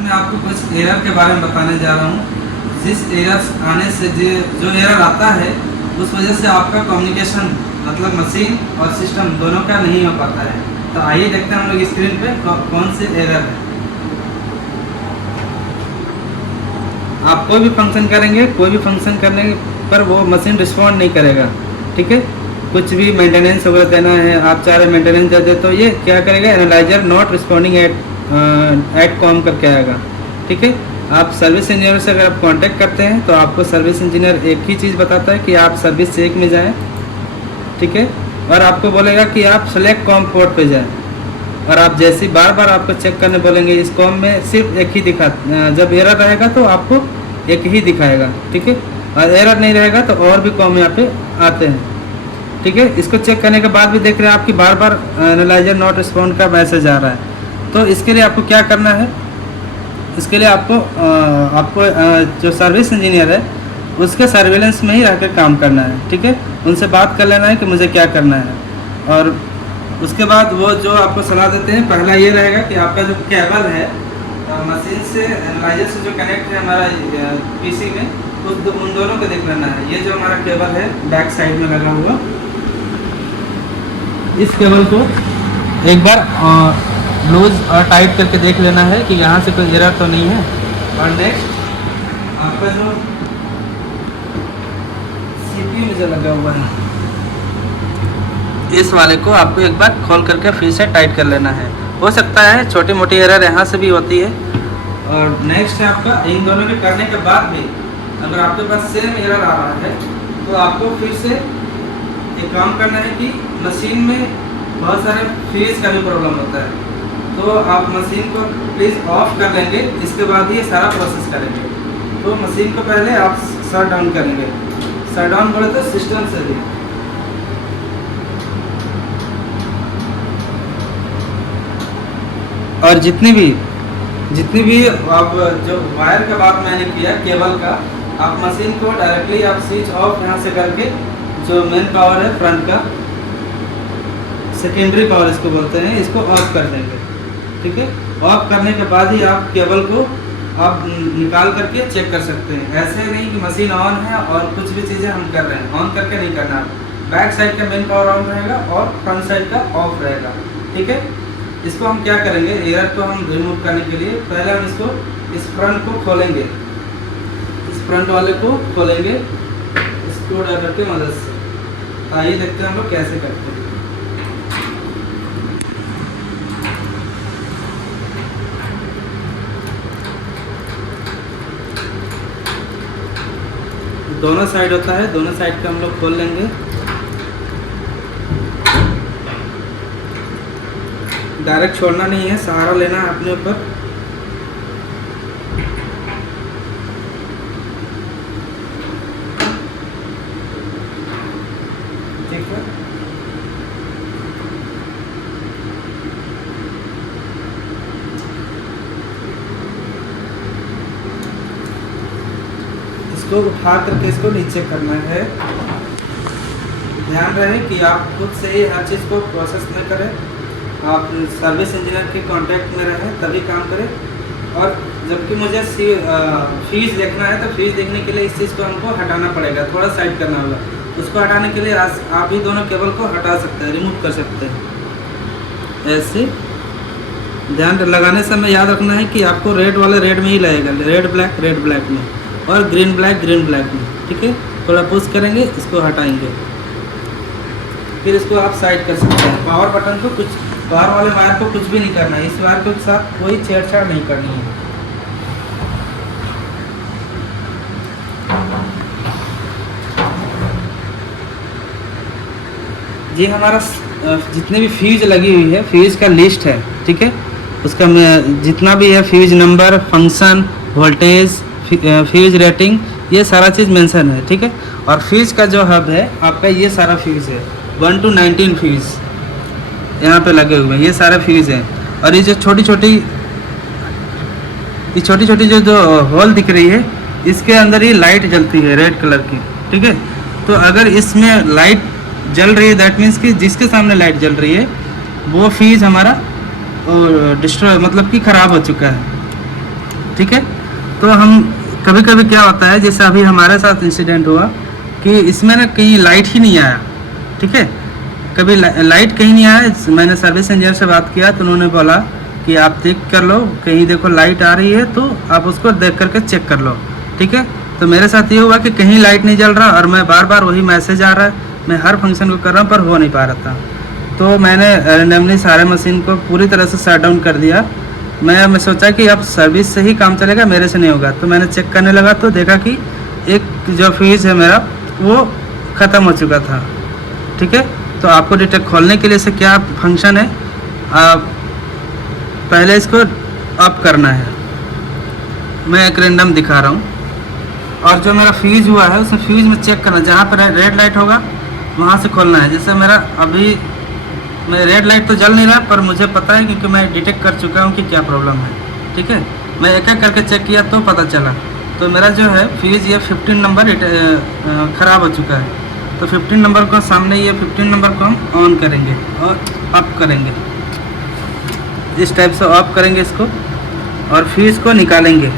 आज मैं आपको कुछ एरर के बारे में बताने जा रहा हूँ। जिस एरर आने से जो एरर आता है उस वजह से आपका कम्युनिकेशन मतलब मशीन और सिस्टम दोनों का नहीं हो पाता है। तो आइए देखते हैं हम लोग स्क्रीन पे कौन से एरर है। आप कोई भी फंक्शन करेंगे, कोई भी फंक्शन करने पर वो मशीन रिस्पॉन्ड नहीं करेगा, ठीक है। कुछ भी मेंटेनेंस वगैरह देना है, आप चाह रहे मेंटेनेंस दे दे तो ये क्या करेगा, analyser not responding at com करके आएगा, ठीक है। आप सर्विस इंजीनियर से अगर आप कांटेक्ट करते हैं तो आपको सर्विस इंजीनियर एक ही चीज़ बताता है कि आप सर्विस चेक में जाएं, ठीक है, और आपको बोलेगा कि आप सेलेक्ट कॉम पोर्ट पे जाएं, और आप जैसे बार बार आपको चेक करने बोलेंगे इस कॉम में सिर्फ एक ही दिखा, जब एरर रहेगा तो आपको एक ही दिखाएगा, ठीक है, और एरर नहीं रहेगा तो और भी कॉम यहाँ पे आते हैं, ठीक है। इसको चेक करने के बाद भी देख रहे हैं आपकी बार बार एनालाइजर नॉट रिस्पॉन्ड का मैसेज आ रहा है। तो इसके लिए आपको क्या करना है, इसके लिए आपको जो सर्विस इंजीनियर है उसके सर्विलेंस में ही रहकर काम करना है, ठीक है। उनसे बात कर लेना है कि मुझे क्या करना है, और उसके बाद वो जो आपको सलाह देते हैं, पहला ये रहेगा कि आपका जो केबल है मशीन से एनालाइजर से जो कनेक्ट है हमारा पीसी में, उन दोनों को देख लेना है। ये जो हमारा केबल है बैक साइड में लगा हुआ, इस केबल को एक बार लूज और टाइट करके देख लेना है कि यहाँ से कोई एरर तो नहीं है। और नेक्स्ट आपका जो सीपीयू में जो लगा हुआ है, इस वाले को आपको एक बार खोल करके फिर से टाइट कर लेना है। हो सकता है छोटी मोटी एरर यहाँ से भी होती है। और नेक्स्ट है आपका इन दोनों के करने के बाद भी अगर आपके पास सेम एरर आ रहा है तो आपको फिर से एक काम करना है कि मशीन में बहुत सारे फ्यूज का भी प्रॉब्लम होता है, तो आप मशीन को प्लीज़ ऑफ कर लेंगे, इसके बाद ये सारा प्रोसेस करेंगे। तो मशीन को पहले आप शट डाउन करेंगे, शट डाउन बोले तो सिस्टम से भी, और जितनी भी आप जो वायर का बात मैंने किया केबल का, आप मशीन को डायरेक्टली आप स्विच ऑफ यहाँ से करके जो मेन पावर है फ्रंट का, सेकेंडरी पावर इसको बोलते हैं, इसको ऑफ कर देंगे, ठीक है। ऑफ करने के बाद ही आप केबल को आप निकाल करके चेक कर सकते हैं। ऐसे नहीं कि मशीन ऑन है और कुछ भी चीज़ें हम कर रहे हैं, ऑन करके नहीं करना। बैक साइड का मेन पावर ऑन रहेगा और फ्रंट साइड का ऑफ रहेगा, ठीक है। इसको हम क्या करेंगे, एरर को हम रिमूव करने के लिए पहले हम इसको इस फ्रंट को खोलेंगे, इस फ्रंट वाले को खोलेंगे स्क्रू ड्राइवर की मदद से। आइए देखते हैं हम लोग कैसे करते हैं। दोनों साइड होता है, दोनों साइड का हम लोग खोल लेंगे। डायरेक्ट छोड़ना नहीं है, सहारा लेना है अपने ऊपर। ठीक है, इसको उठा करके इसको नीचे करना है। ध्यान रहे कि आप खुद से ही हर चीज़ को प्रोसेस न करें, आप सर्विस इंजीनियर के कांटेक्ट में रहें तभी काम करें। और जबकि मुझे फीस देखना है तो फीस देखने के लिए इस चीज़ को हमको हटाना पड़ेगा, थोड़ा साइड करना होगा। उसको हटाने के लिए आप ही दोनों केबल को हटा सकते हैं, रिमूव कर सकते हैं। ऐसे ध्यान लगाने समय याद रखना है कि आपको रेड वाले रेड में ही लगेगा, रेड ब्लैक में, और ग्रीन ब्लैक में, ठीक है। थोड़ा पुश करेंगे, इसको हटाएंगे, फिर इसको आप साइड कर सकते हैं। पावर बटन को पावर वाले वायर को कुछ भी नहीं करना है, इस वायर के साथ कोई छेड़छाड़ नहीं करनी है। ये हमारा जितने भी फ्यूज लगी हुई है, फ्यूज का लिस्ट है, ठीक है। उसका जितना भी है fuse number, function, voltage, fuse rating, ये सारा चीज़ मेंशन है, ठीक है। और फ्यूज का जो हब है आपका, ये सारा फ्यूज है 1 to 19 फ्यूज यहाँ पे लगे हुए हैं, ये सारे फ्यूज हैं। और ये जो छोटी छोटी जो होल दिख रही है, इसके अंदर ही लाइट जलती है रेड कलर की, ठीक है। तो अगर इसमें लाइट जल रही है, दैट मीन्स कि जिसके सामने लाइट जल रही है वो फ्यूज हमारा डिस्ट्रॉय मतलब कि ख़राब हो चुका है। ठीक है। तो हम कभी कभी क्या होता है, जैसे अभी हमारे साथ इंसिडेंट हुआ कि इसमें ना कहीं लाइट ही नहीं आया, ठीक है, कभी लाइट कहीं नहीं आया। मैंने सर्विस इंजीनियर से बात किया तो उन्होंने बोला कि आप चेक कर लो, कहीं देखो लाइट आ रही है तो आप उसको देख करके चेक कर लो, ठीक है। तो मेरे साथ ये हुआ कि कहीं लाइट नहीं जल रहा और मैं बार बार वही मैसेज आ रहा है, मैं हर फंक्शन को कर रहा हूँ पर हो नहीं पा रहा था। तो मैंने रैंडमली सारे मशीन को पूरी तरह से शट डाउन कर दिया। मैं सोचा कि अब सर्विस से ही काम चलेगा, मेरे से नहीं होगा। तो मैंने चेक करने लगा तो देखा कि एक जो फ्यूज़ है मेरा वो ख़त्म हो चुका था, ठीक है। तो आपको डिटेक्ट खोलने के लिए से क्या फंक्शन है, आप पहले इसको अप करना है। मैं एक रैंडम दिखा रहा हूँ। और जो मेरा फ्यूज़ हुआ है उसमें फ्यूज़ में चेक करना, जहाँ पर रेड लाइट होगा वहाँ से खोलना है। जैसे मेरा अभी मैं रेड लाइट तो जल नहीं रहा, पर मुझे पता है क्योंकि मैं डिटेक्ट कर चुका हूँ कि क्या प्रॉब्लम है, ठीक है। मैं एक एक करके चेक किया तो पता चला। तो मेरा जो है फ्यूज़ ये 15 नंबर ख़राब हो चुका है। तो 15 नंबर को सामने, ये 15 नंबर को हम ऑन करेंगे और अप करेंगे, इस टाइप से ऑफ करेंगे इसको और फ्यूज़ को निकालेंगे।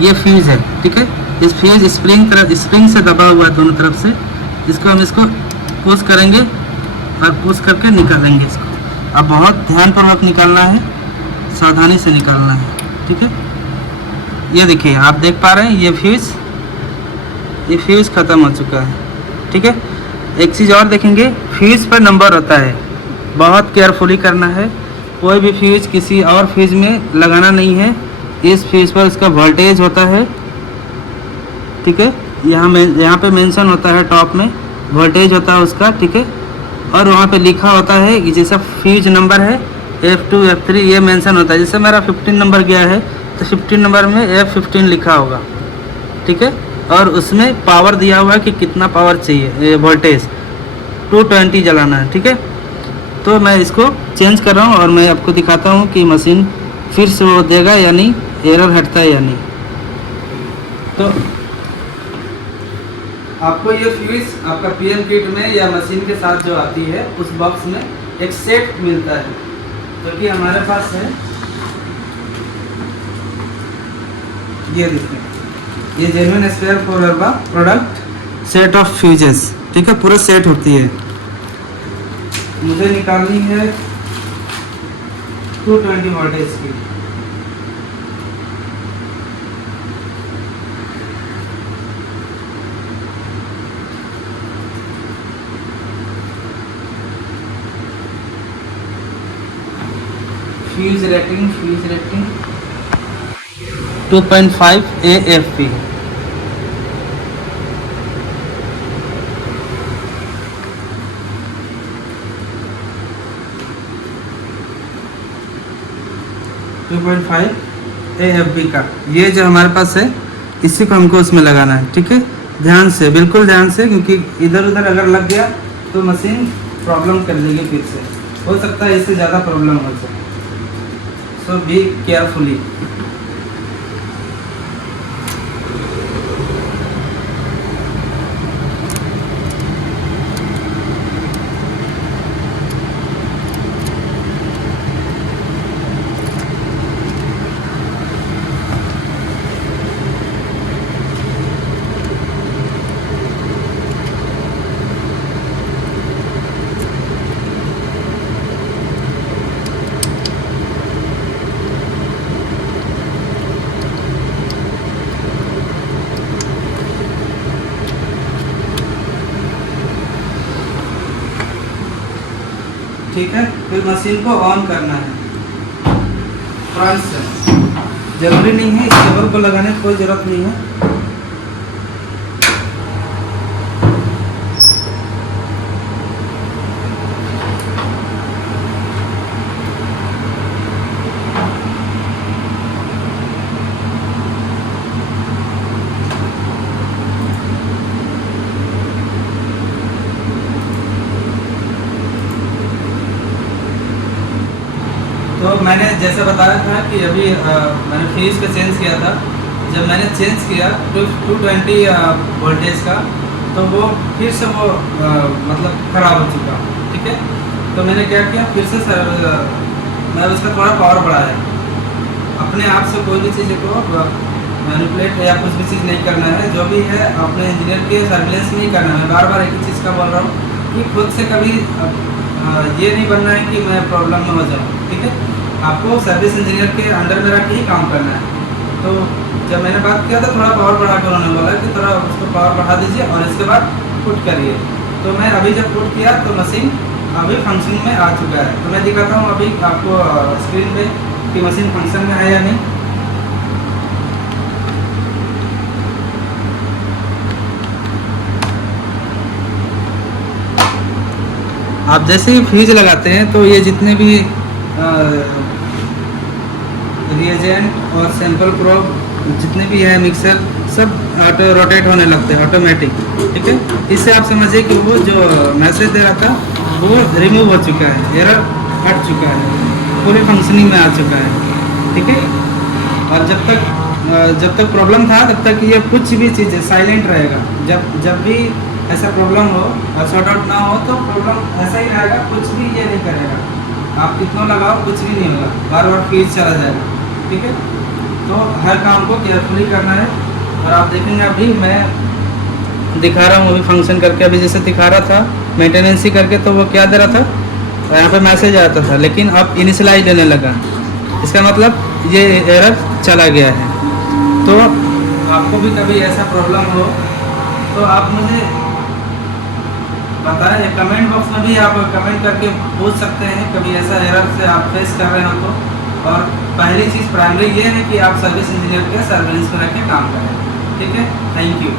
ये फ्यूज़ है, ठीक है। इस फ्यूज़ स्प्रिंग से दबा हुआ है दोनों तरफ से। इसको हम इसको पुश करेंगे और पुश करके निकालेंगे इसको। अब बहुत ध्यानपूर्वक निकालना है, सावधानी से निकालना है, ठीक है। ये देखिए, आप देख पा रहे हैं ये फ्यूज़ ख़त्म हो चुका है, ठीक है। एक चीज़ और देखेंगे, फ्यूज़ पर नंबर होता है, बहुत केयरफुली करना है। कोई भी फ्यूज़ किसी और फ्यूज़ में लगाना नहीं है। इस फ्यूज़ पर इसका वोल्टेज होता है, ठीक है। यहाँ पे मेंशन होता है, टॉप में वोल्टेज होता है उसका, ठीक है। और वहाँ पे लिखा होता है कि जैसा फ्यूज नंबर है F2 F3 ये मेंशन होता है। जैसे मेरा 15 नंबर गया है तो 15 नंबर में F15 लिखा होगा, ठीक है। और उसमें पावर दिया हुआ है कि कितना पावर चाहिए, वोल्टेज 220 जलाना है, ठीक है। तो मैं इसको चेंज कर रहा हूँ और मैं आपको दिखाता हूँ कि मशीन फिर से वो देगा या नहीं, एरर हटता है या नहीं। तो आपको ये फ्यूज आपका पीएम किट में या मशीन के साथ जो आती है उस बॉक्स में एक सेट मिलता है, जो कि हमारे पास है। ये देखिए, ये जेन्युइन स्पेयर फॉर अरबा प्रोडक्ट सेट ऑफ फ्यूजेस, ठीक है, पूरा सेट होती है। मुझे निकालनी है 220 वोल्टेज की। Fuse rating 2.5 AFP। AFB का ये जो हमारे पास है, इसी को हमको उसमें लगाना है, ठीक है। ध्यान से, बिल्कुल ध्यान से, क्योंकि इधर उधर अगर लग गया तो मशीन प्रॉब्लम कर लेगी, फिर से हो सकता है इससे ज़्यादा प्रॉब्लम हो जाए। सो बी केयरफुली। ठीक है, फिर मशीन को ऑन करना है फ्रंट से। जरूरी नहीं है इस केबल को लगाने की कोई ज़रूरत नहीं है। तो मैंने जैसे बताया था कि अभी मैंने फ्यूज को चेंज किया था। जब मैंने चेंज किया 220 वोल्टेज का, तो वो फिर से वो मतलब ख़राब हो चुका, ठीक है। तो मैंने क्या किया, फिर से मैं उसका थोड़ा पावर बढ़ाया। अपने आप से कोई भी चीज़ को मैनिपुलेट या कुछ भी चीज़ नहीं करना है, जो भी है अपने इंजीनियर के सर्विलेंस नहीं करना है। बार बार एक ही चीज़ का बोल रहा हूँ कि खुद से कभी ये नहीं बनना है कि मैं प्रॉब्लम में हो जाऊँ, ठीक है। आपको सर्विस इंजीनियर के अंडर में रख के ही काम करना है। तो जब मैंने बात किया था थोड़ा पावर बढ़ा कर उन्होंने बोला कि थोड़ा उसको पावर बढ़ा दीजिए और इसके बाद पुट करिए। तो मैं अभी जब पुट किया तो मशीन अभी फंक्शन में आ चुका है। तो मैं दिखाता हूँ अभी आपको स्क्रीन पे कि मशीन फंक्शन में है या नहीं। आप जैसे ही फ्यूज लगाते हैं तो ये जितने भी रिएजेंट और सैंपल प्रोब जितने भी है मिक्सर सब ऑटो रोटेट होने लगते हैं ऑटोमेटिक, ठीक है। इससे आप समझिए कि वो जो मैसेज दे रहा था वो रिमूव हो चुका है, एरर हट चुका है, पूरे फंक्शनिंग में आ चुका है, ठीक है। और जब तक प्रॉब्लम था तब तक ये कुछ भी चीज़ साइलेंट रहेगा। जब भी ऐसा प्रॉब्लम हो और सॉर्ट आउट ना हो तो प्रॉब्लम ऐसा ही रहेगा, कुछ भी ये नहीं करेगा। आप कितना लगाओ कुछ भी नहीं होगा, बार बार फ्यूज चला जाएगा, ठीक है। तो हर काम को केयरफुली करना है। और आप देखेंगे अभी मैं दिखा रहा हूँ अभी फंक्शन करके, अभी जैसे दिखा रहा था मेंटेनेंस ही करके तो वो क्या दे रहा था, तो यहाँ पे मैसेज आता था, लेकिन अब इनिशियलाइज देने लगा। इसका मतलब ये एरर चला गया है। तो आपको भी कभी ऐसा प्रॉब्लम हो तो आप मुझे बताएं, कमेंट बॉक्स में भी आप कमेंट करके पूछ सकते हैं कभी ऐसा एरर से आप फेस कर रहे हो तो। और पहली चीज़ प्राइमरी ये है कि आप सर्विस इंजीनियर के सर्विलेंस में रख के काम करें, ठीक है। Thank you.